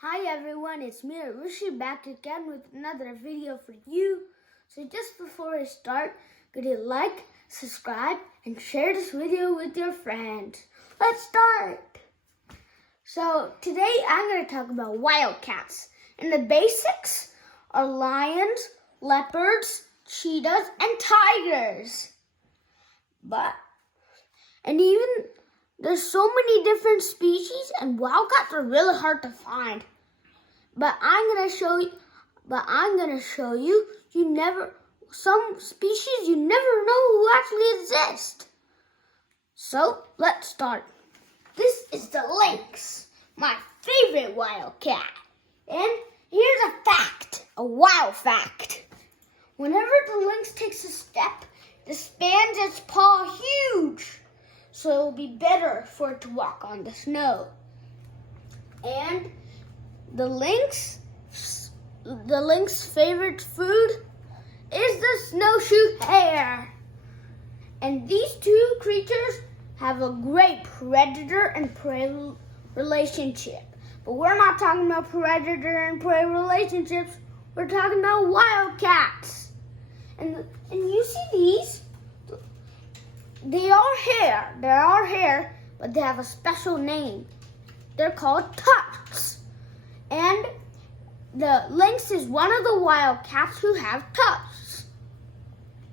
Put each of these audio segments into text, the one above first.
Hi everyone, it's me, Rishi, back again with another video for you. So just before I start, could you like, subscribe, and share this video with your friends. Let's start! So today I'm going to talk about wildcats. And the basics are lions, leopards, cheetahs, and tigers. There's so many different species, and wildcats are really hard to find. But I'm gonna show you. Some species you never know who actually exist. So let's start. This is the lynx, my favorite wildcat. And here's a wild fact. Whenever the lynx takes a step, it expands its paw huge. So it will be better for it to walk on the snow. And the lynx's favorite food is the snowshoe hare. And these two creatures have a great predator and prey relationship. But we're not talking about predator and prey relationships. We're talking about wildcats. And you see these? They are hare, but they have a special name. They're called tufts. And the lynx is one of the wildcats who have tufts.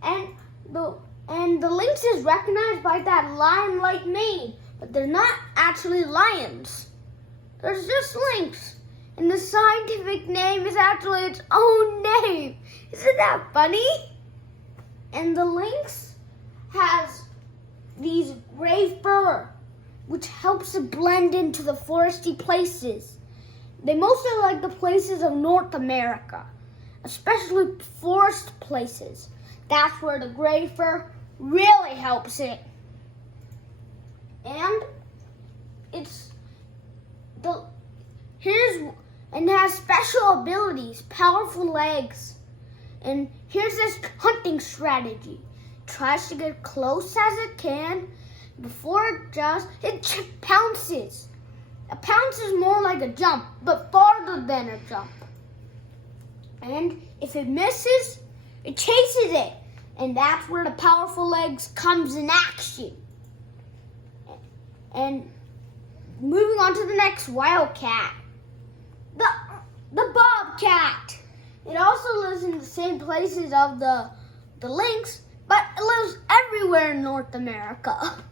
And the lynx is recognized by that lion-like mane, but they're not actually lions. They're just lynx. And the scientific name is actually its own name. Isn't that funny? And the lynx has these gray fur, which helps it blend into the foresty places. They mostly like the places of North America, especially forest places. That's where the gray fur really helps it. And it has special abilities, powerful legs. And here's this hunting strategy. Tries to get close as it can. Before it pounces. A pounce is more like a jump, but farther than a jump. And if it misses, it chases it. And that's where the powerful legs comes in action. And moving on to the next wildcat. The bobcat. It also lives in the same places of the lynx, but it lives everywhere in North America.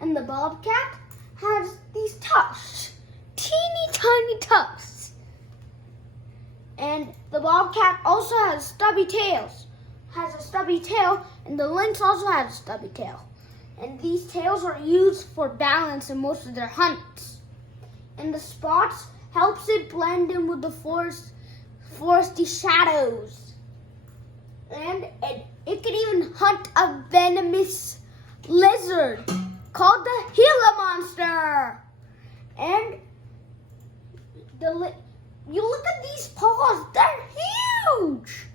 And the bobcat has these tufts, teeny tiny tufts. And the bobcat also has a stubby tail, and the lynx also has a stubby tail. And these tails are used for balance in most of their hunts. And the spots helps it blend in with the foresty shadows. And it can even hunt a venomous lizard called the Gila monster. And you look at these paws, they're huge.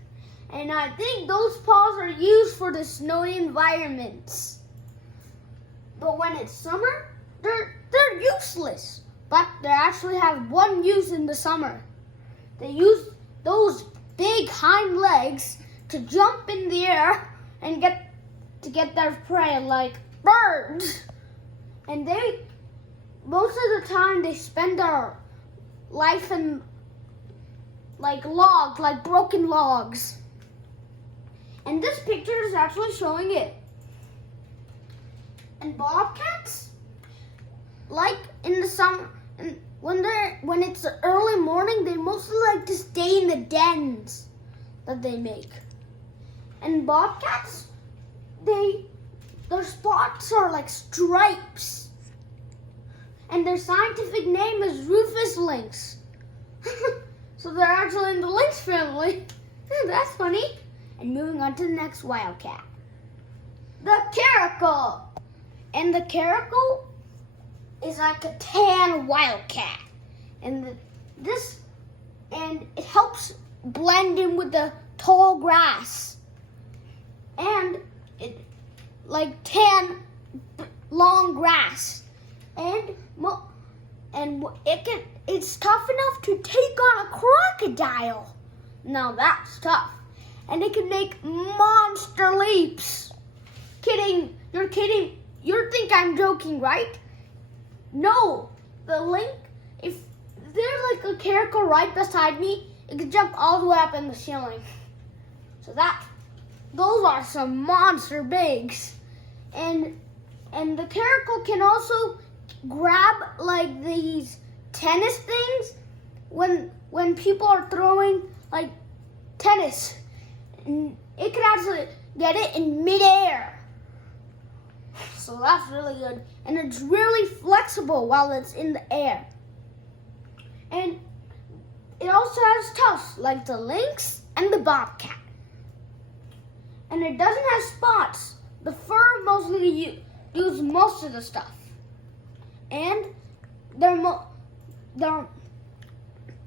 And I think those paws are used for the snowy environments. But when it's summer, they're useless. But they actually have one use in the summer. They use those big hind legs to jump in the air and get their prey, like birds. And most of the time they spend their life in like broken logs. And this picture is actually showing it. And bobcats, like in the summer, and when it's the early morning, they mostly like to stay in the dens that they make. And bobcats, their spots are like stripes. And their scientific name is Rufous lynx. So they're actually in the lynx family. That's funny. And moving on to the next wildcat. The caracal. And the caracal is like a tan wildcat. And it helps blend in with the tall grass. And it like tan long grass. And it's tough enough to take on a crocodile. Now that's tough. And it can make monster leaps. Kidding, you're kidding. You think I'm joking, right? No, the link, if there's like a caracal right beside me, it can jump all the way up in the ceiling. So those are some monster bigs. And the caracal can also grab like these tennis things when people are throwing like tennis. And it can actually get it in midair. So that's really good. And it's really flexible while it's in the air. And it also has tusks like the lynx and the bobcat. And it doesn't have spots. The fur mostly use most of the stuff. And they're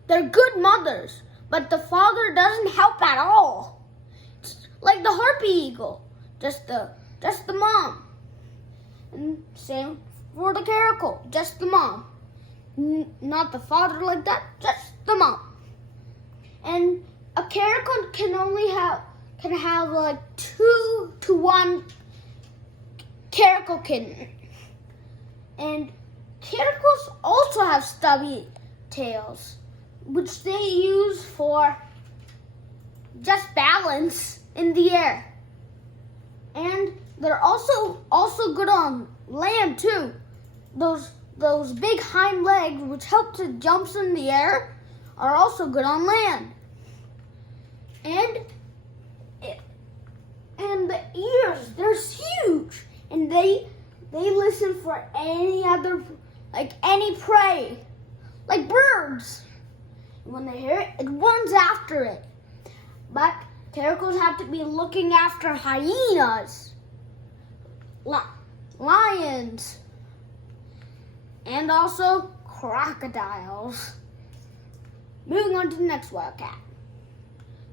good mothers, but the father doesn't help at all. It's like the harpy eagle, just the mom. And same for the caracal, just the mom. Not the father like that, just the mom. And a caracal can have like 2 to 1 caracal kitten. And caracals also have stubby tails, which they use for just balance in the air. And they're also good on land too. Those big hind legs, which help to jump in the air, are also good on land. And the ears, they're huge, and they listen for any prey, like birds. When they hear it, it runs after it. But caracals have to be looking after hyenas, lions, and also crocodiles. Moving on to the next wildcat.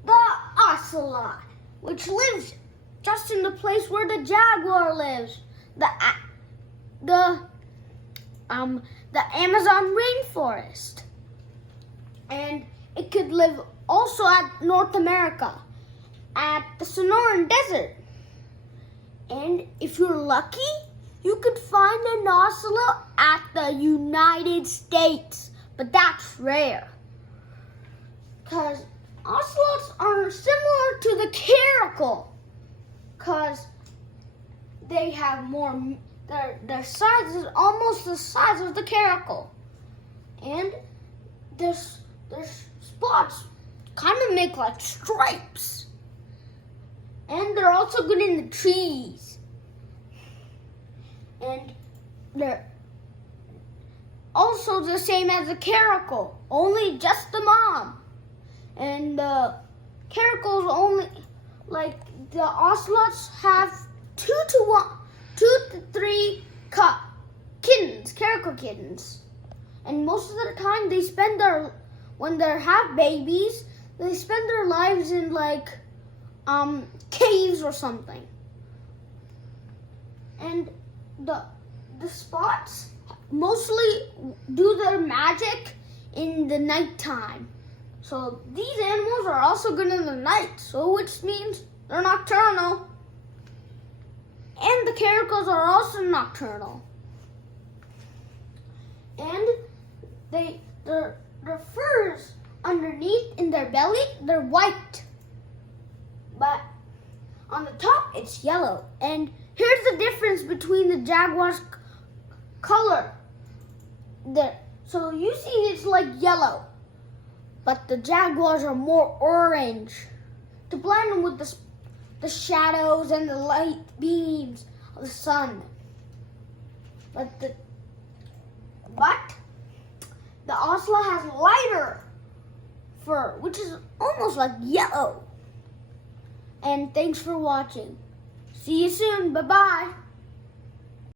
The ocelot, which lives just in the place where the jaguar lives, the Amazon rainforest. And it could live also at North America, at the Sonoran Desert. And if you're lucky, you could find an ocelot at the United States, but that's rare. Because ocelots are similar to the caracal, because they have more, their size is almost the size of the caracal. And their spots kind of make like stripes. And they're also good in the trees. And they're also the same as the caracal, only just the mom. And the caracals only, like the ocelots have 2 to 3 kittens, caracal kittens. And most of the time when they have babies, they spend their lives in like caves or something. And the spots mostly do their magic in the nighttime. So these animals are also good in the night, so which means they're nocturnal. And the caracals are also nocturnal. And their furs underneath in their belly, they're white. But on the top, it's yellow. And here's the difference between the jaguar's color. So you see it's like yellow, but the jaguars are more orange to blend in with the shadows and the light beams of the sun. But the ocelot has lighter fur, which is almost like yellow. And thanks for watching. See you soon. Bye-bye.